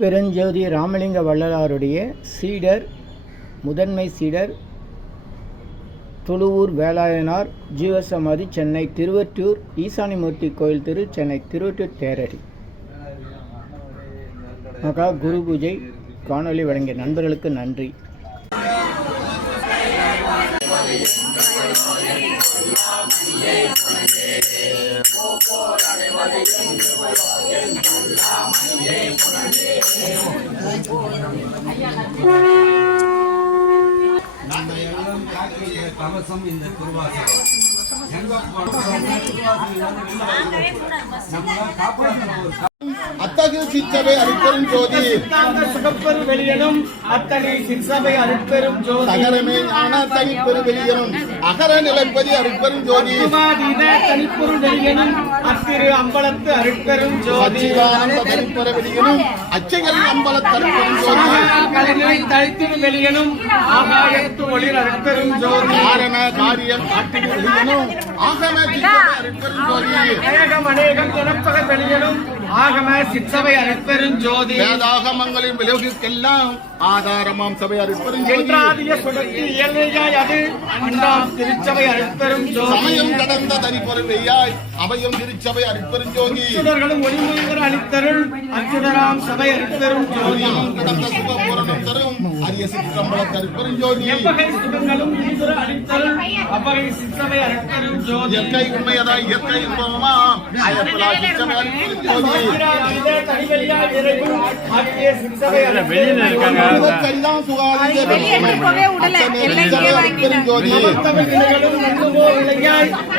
பெருஞ்சோதி ராமலிங்க வள்ளலாருடைய சீடர் முதன்மை சீடர் துளுவூர் வேலாயனார் ஜீவசமாதி சென்னை திருவற்றூர் ஈசானிமூர்த்தி கோயில் திரு சென்னை திருவற்றூர் தேரடி. மகா குரு பூஜை காணொளி வழங்கிய நண்பர்களுக்கு நன்றி. கவசம் இந்த குருவாசம் எங்க காப்பாற்ற அத்தகு அருட்பெரும் ஜோதி. சுகப்பெரு வெளியனும் அத்தனை சிற்சபை அருட்பெரும் ஜோதி. தகரமே ஞான தனிப்பெரு வெளியனும் அகர நிலைப்பதி அருட்பெரும் ஜோதி. தனிப்பொருள் வெளியனும் அத்திரு அம்பலத்து அருட்பெரும் ஜோதி. தனிப்பெற வெளியனும் அச்சைகள் அம்பல தனிப்பெரும் ஜோதி. தழைத்திரு வெளியனும் ஆகாயத்து ஒளிர் அருட்பெரும் ஜோதி. காரண காரியம் காட்டிடு வெளியனும் ஆகம அருட்பெரும் ஜோதி. அநேகம் அநேகம் துணப்பக வெளியனும் ஆகம சிற்சபை அருட்பெரும் ஜோதி. வேதாகமங்களின் விலகுக்கெல்லாம் ஆதாரமாம் சபை அருட்பெரும் ஜோதி. என்றாதிய சுடத்தி இயல்கையாய் அது அன்றாம் திருச்சபை அருட்பெரும் ஜோதி. சமயம் கடந்த தனிப்பொருள் வெய்யாய் அபயம் திருச்சபை அருட்பெரும் ஜோதி. அச்சுதர்களும் ஒளிமுகர் அளித்தருள் அச்சுதராம் சபை அருட்பெரும் ஜோதி. கடந்த சுகபூரணம் தரும் அரிய சிற்றம்பல அருட்பெரும் ஜோதி. எவ்வகை சுகங்களும் ஈஸ்வர அளித்தருள் அவ்வகை அருட்பெரும் ஜோதி. இயற்கை உண்மையதா இயற்கை இன்பமா அயப்பலா சிற்றமை அருட்பெரும் ஜோதி.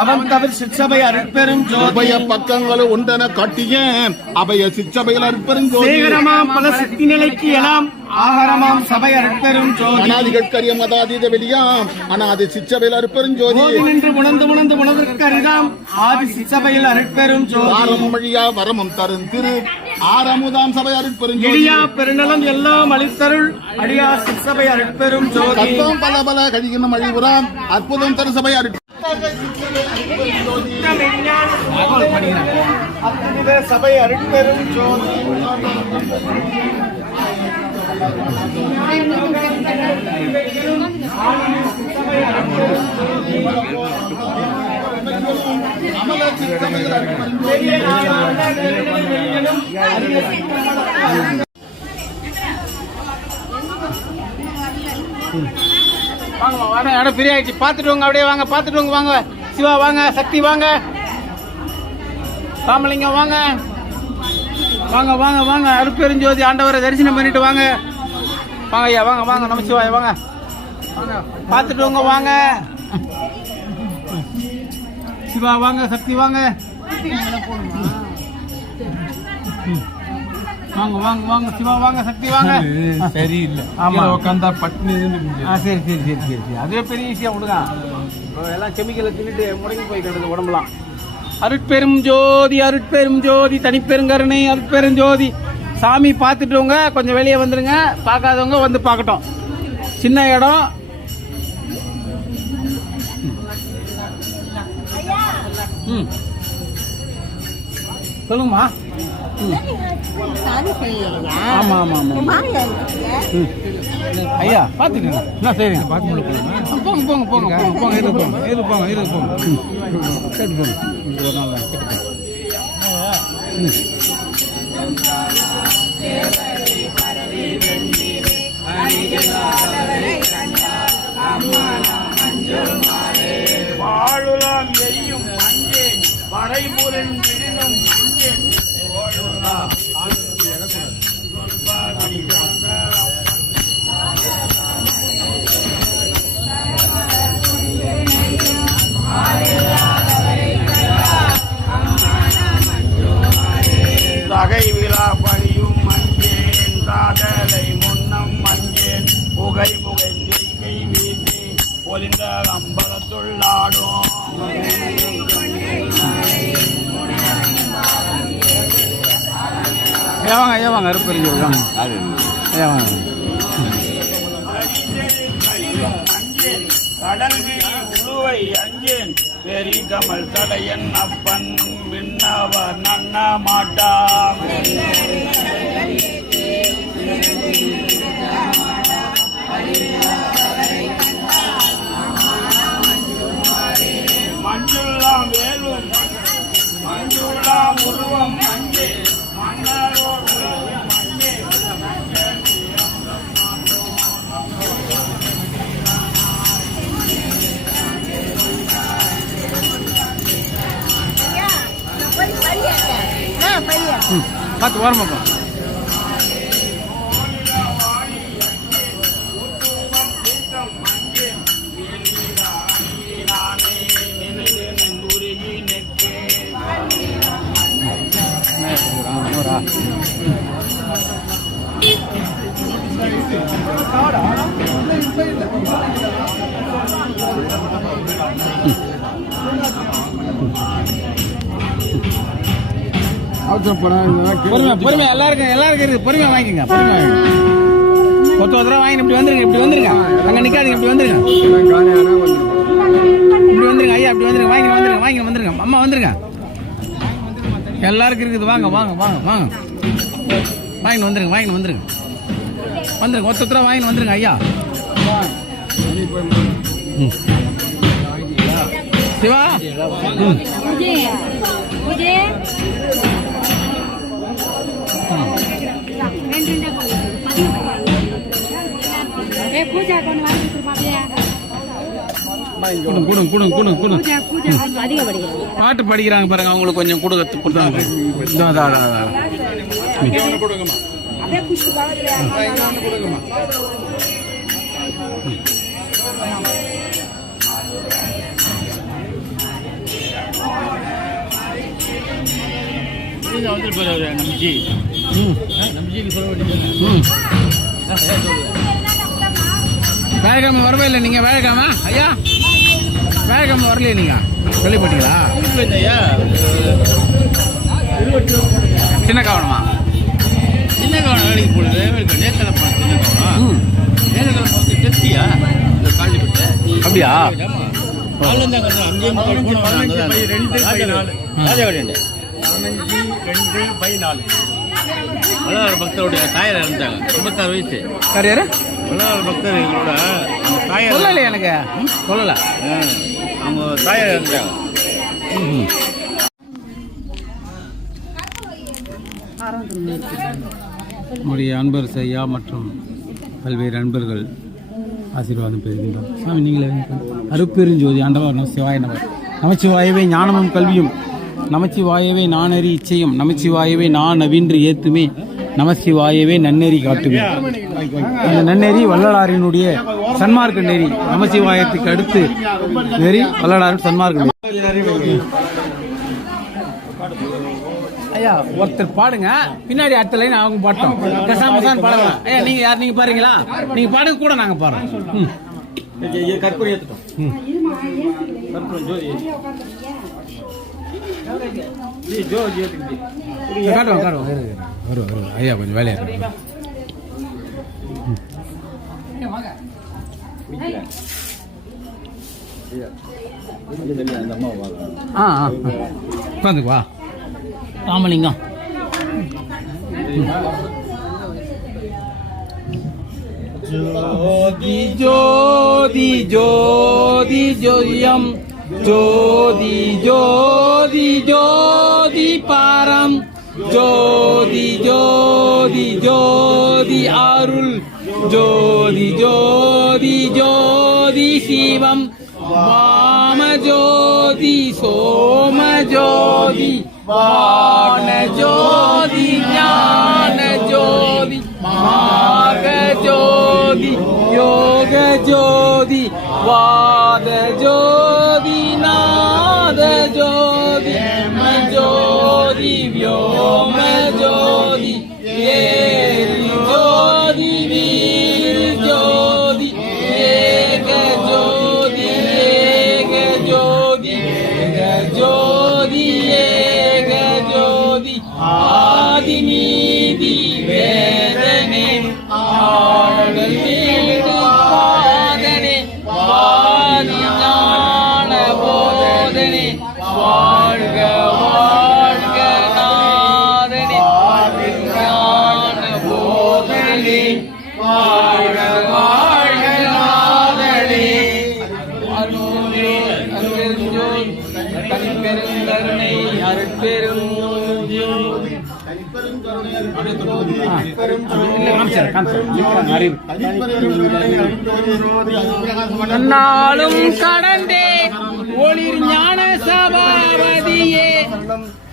அவன் தவிர சிற்சபை அருட்பெரும் ஜோதி. பக்கங்களும் ஒன்றென காட்டிய அபய சிற்றபையில் அருட்பெரும் ஜோதி. சேகரமாம் பல சித்தி நிலைக்கு எல்லாம் ஆகாரமாம் சபை அருட்பெரும் ஜோதி. அனாதிகட்கரிய மதாதீத வெளியாம். அனாதி சிற்றபையில் அருட்பெரும் ஜோதி. நின்று உணர்ந்து உணர்ந்து உணர்தற்கு அரிதாம் ஆதி சிற்சபையில் அருட்பெரும் ஜோதி. வாரம் வழியா வரமும் தரும் திரு ஆரமுதாம் சபை அருட்பெரும் ஜோதி. எளியா பெருநலம் எல்லாம் அளித்தருள் அடியா சிற்சபை அருட்பெரும் ஜோதி. கத்தம் பல பல கழிகின்ற மழிபுறாம் அற்புதம் தரு சபை அருட் சபை அருட்பெரும் ஜோதி. அருட்பெரும் வாங்க வாங்க இடம் ஃப்ரீ ஆயிடுச்சு பார்த்துட்டு வாங்க அப்படியே வாங்க பார்த்துட்டு வாங்க வாங்க சிவா வாங்க சக்தி வாங்க ராமலிங்கம் வாங்க வாங்க வாங்க வாங்க அருப்பெருஞ்சோதி ஆண்டவரை தரிசனம் பண்ணிட்டு வாங்க வாங்க ஐயா வாங்க வாங்க நம்ம சிவாய வாங்க. வாங்க பார்த்துட்டு வாங்க வாங்க. சிவா வாங்க சக்தி வாங்க. வாங்க வாங்க வாங்க சிவா வாங்க சக்தி வாங்க. சரியில்லை. ஆமா. ஆமா உட்காந்தா பட்னி ஆ சரி சரி சரி சரி சரி. அதுவே பெரிய ஈஸியாக விடுங்க எல்லாம் கெமிக்கலை தின்னுட்டு முடங்கி போய் கிடக்கு உடம்புலாம். அருட்பெரும் ஜோதி அருட்பெரும் ஜோதி தனிப்பெருங்கருணை அருட்பெரும் ஜோதி. சாமி பார்த்துட்டவங்க கொஞ்சம் வெளியே வந்துருங்க. பார்க்காதவங்க வந்து பார்க்கட்டும். சின்ன இடம் ம். சொல்லுங்கம்மா. ஆமாம் ஆமாம் ஆமாம் ம். ஐயா பார்த்துக்கங்க என்ன சரிங்க போங்க போங்க போங்க போங்க போங்க இரு போங்க இரு போங்க இரு போங்க. ம். கேட்டு போங்க போங்க ம். ஏவாங்க ஏவாங்க அறுப்பறிஞ்சு வாங்க? ஏவாங்க கடல் உருவை அஞ்சேன் பெரி கமல் தடையன் அப்பன் விண்ணவர் நன்ன மாட்டான் பார்த்து ஓரமாக பொறுமை பொறுமை எல்லாருக்கும் எல்லாருக்கும் இருக்கு பொறுமையா வாங்கிக்கங்க பொறுமையா வாங்கிக்கங்க. ஒருத்தர் வாங்கி இப்படி வந்துருங்க இப்படி வந்துருங்க. அங்க நிக்காதீங்க இப்படி வந்துருங்க. இப்படி வந்துருங்க ஐயா இப்படி வந்துருங்க வாங்கி வந்துருங்க வாங்கி வந்துருங்க. அம்மா வந்துருங்க. எல்லாருக்கும் இருக்குது. வாங்க வாங்க வாங்க வாங்க. வாங்கிட்டு வந்துருங்க வாங்கிட்டு வந்துருங்க. வந்துருங்க ஒருத்தர வாங்கிட்டு வந்துருங்க ஐயா. ம். சிவா? ம் பூஜா கொடுங்க கொடுங்க கொடுங்க கொடுங்க. பாட்டு படிக்கிறாங்க பாருங்க அவங்களுக்கு கொஞ்சம் கொடுங்க கொடுத்தாங்க வந்துட்டு போயிடுறாரு நம்பிக்கை வேலைக்கிழமை வரவே இல்லை நீங்கள் வேலைக்கிழமை ஐயா வேலைக்கிழமை வரலையே நீங்கள் கேள்விப்பட்டீங்களா? சின்ன கவனமா? சின்ன கவனம் வேலைக்கு போடுது நேர்களை போனது சின்ன கவனம். நேர்களை போனது டெஸ்டியா இந்த காள்ளிப்பட்டு அப்படியா? ராஜா ரெண்டு பை நாலு வள்ளலார் பக்தருடைய தாயார் இருந்தாங்க ஐம்பத்தாறு வயசு. யார் யாரு? வள்ளலார் பக்தர் எங்களோட அவங்க தாயார் சொல்லலையே எனக்கு? சொல்லல. ஆ, அவங்க தாயார் இருந்தாங்க. நம்முடைய அன்பர் ஐயா மற்றும் பல்வேறு அன்பர்கள் ஆசீர்வாதம் பெறுகின்றோம் சாமி நீங்களே அருப்பெருஞ்சோதி ஆண்டவர் சிவாய நம. நமச்சிவாயவே ஞானமும் கல்வியும். நமச்சிவாயவே நானறி இச்சையும். நமச்சிவாயவே நான் நவீன்று ஏத்துமே. நமசிவாயவே நன்னெறி காட்டுமே. இந்த நன்னெறி வள்ளலாரினுடைய சன்மார்க்க நெறி நமசிவாயத்துக்கு அடுத்து நெறி வள்ளலாரின் சன்மார்க்க நெறி. ஐயா ஒருத்தர் பாடுங்க. பின்னாடி அடுத்த லைன் அவங்க பாட்டோம். கசாம கசான் பாடுங்க. ஐயா நீங்க யார் நீங்க பாருங்களா நீங்க பாடுங்க கூட நாங்க பாடுறோம். ம். ம். காட்டுவோம் காட்டுவோம். வருவோம் வருவோம் ஐயா கொஞ்சம் வேலையா இருக்கு. ஆ ஆ உட்காந்துக்கு வா. ராமலிங்கம். ஜோதி ஜோதி ஜோதி ஜோயம் ஜோதி ஜோதி ஜோதி பாரம். ஜோதி ஜோதி ஜோதி அருள். ஜோதி ஜோதி ஜோதி சிவம். வாம ஜோதி சோம ஜோதி. வான ஜோதி ஞான ஜோதி. மாக ஜோதி யோக ஜோதி. வாத ஜோதி நாத ஜோதி. ஜோதி வியோ கருணை தனிப்பெரும் நாளும் கடந்தே ஒளிர் ஞான சபாபதியே.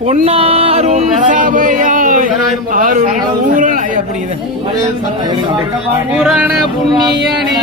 பொன்னாரும் சபையாய் அருள் பூரண புண்ணியனே.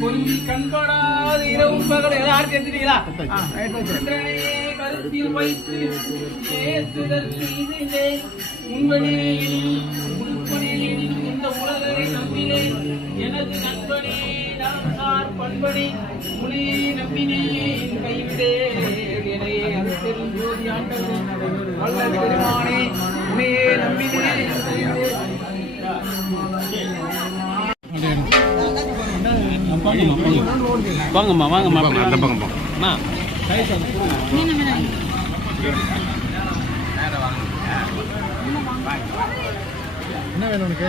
பொய் கண்படாது இரவும் பகல் எல்லாரும் தெரிஞ்சுட்டீங்களா கருத்தில் வைத்து இந்த எனது நண்பனே பண்பனே. உனே கைவிடே ஜோதி ஆண்டவரே வல்லது பெருமானே உனே நம்பினே கைவிடே வாங்கம்மா வாங்கம்மா அந்த பக்கம் அம்மா. என்ன வேணும் உனக்கு?